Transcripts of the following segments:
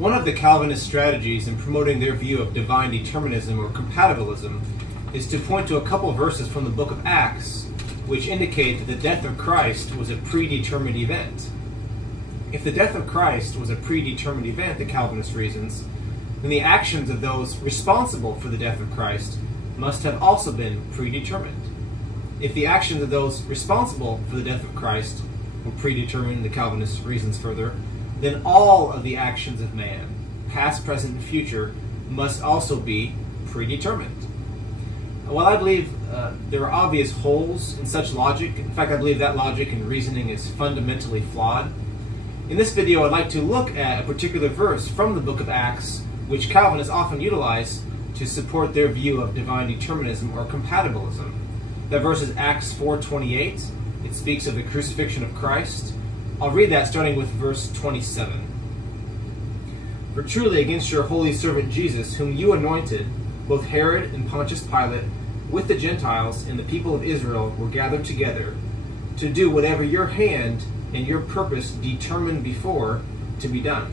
One of the Calvinist strategies in promoting their view of divine determinism or compatibilism is to point to a couple verses from the book of Acts which indicate that the death of Christ was a predetermined event. If the death of Christ was a predetermined event, the Calvinist reasons, then the actions of those responsible for the death of Christ must have also been predetermined. If the actions of those responsible for the death of Christ were predetermined, the Calvinist reasons further, then all of the actions of man, past, present, and future, must also be predetermined. While I believe there are obvious holes in such logic, in fact I believe that logic and reasoning is fundamentally flawed, in this video I'd like to look at a particular verse from the book of Acts which Calvinists often utilize to support their view of divine determinism or compatibilism. That verse is Acts 4:28. It speaks of the crucifixion of Christ. I'll read that starting with verse 27. For truly against your holy servant Jesus, whom you anointed, both Herod and Pontius Pilate, with the Gentiles and the people of Israel, were gathered together, to do whatever your hand and your purpose determined before to be done.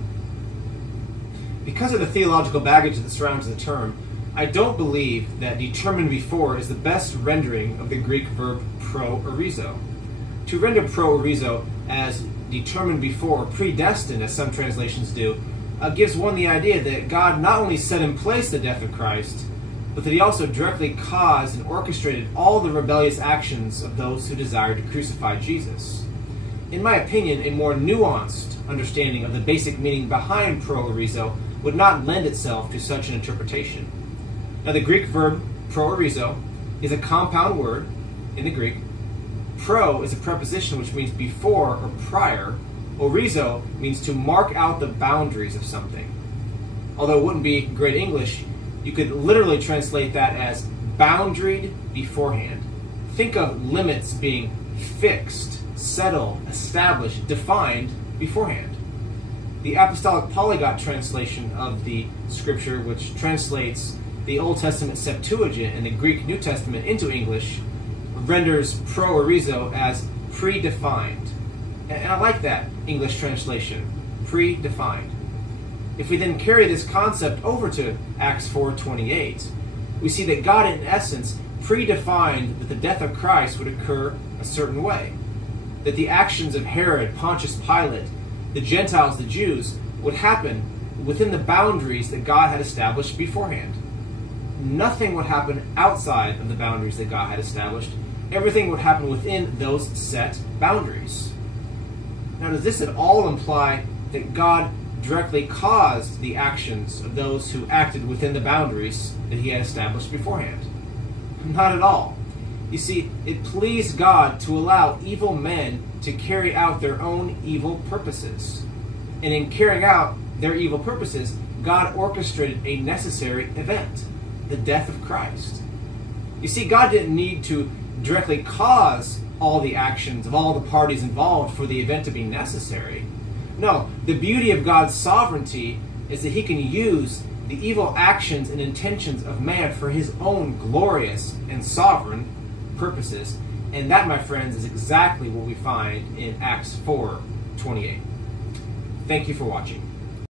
Because of the theological baggage that surrounds the term, I don't believe that determined before is the best rendering of the Greek verb pro-orizo. To render pro-orizo as determined before, or predestined, as some translations do, gives one the idea that God not only set in place the death of Christ, but that he also directly caused and orchestrated all the rebellious actions of those who desired to crucify Jesus. In my opinion, a more nuanced understanding of the basic meaning behind pro-orizo would not lend itself to such an interpretation. Now, the Greek verb pro-orizo is a compound word in the Greek. Pro is a preposition which means before or prior. Orizo means to mark out the boundaries of something. Although it wouldn't be great English, you could literally translate that as boundaried beforehand. Think of limits being fixed, settled, established, defined beforehand. The Apostolic Polyglot translation of the scripture, which translates the Old Testament Septuagint and the Greek New Testament into English, renders pro-orizo as predefined. And I like that English translation, predefined. If we then carry this concept over to Acts 4:28, we see that God in essence predefined that the death of Christ would occur a certain way. That the actions of Herod, Pontius Pilate, the Gentiles, the Jews, would happen within the boundaries that God had established beforehand. Nothing would happen outside of the boundaries that God had established. Everything would happen within those set boundaries. Now, does this at all imply that God directly caused the actions of those who acted within the boundaries that he had established beforehand? Not at all. You see, it pleased God to allow evil men to carry out their own evil purposes. And in carrying out their evil purposes, God orchestrated a necessary event, the death of Christ. You see, God didn't need to directly cause all the actions of all the parties involved for the event to be necessary. No, the beauty of God's sovereignty is that he can use the evil actions and intentions of man for his own glorious and sovereign purposes. And that, my friends, is exactly what we find in Acts 4:28. Thank you for watching.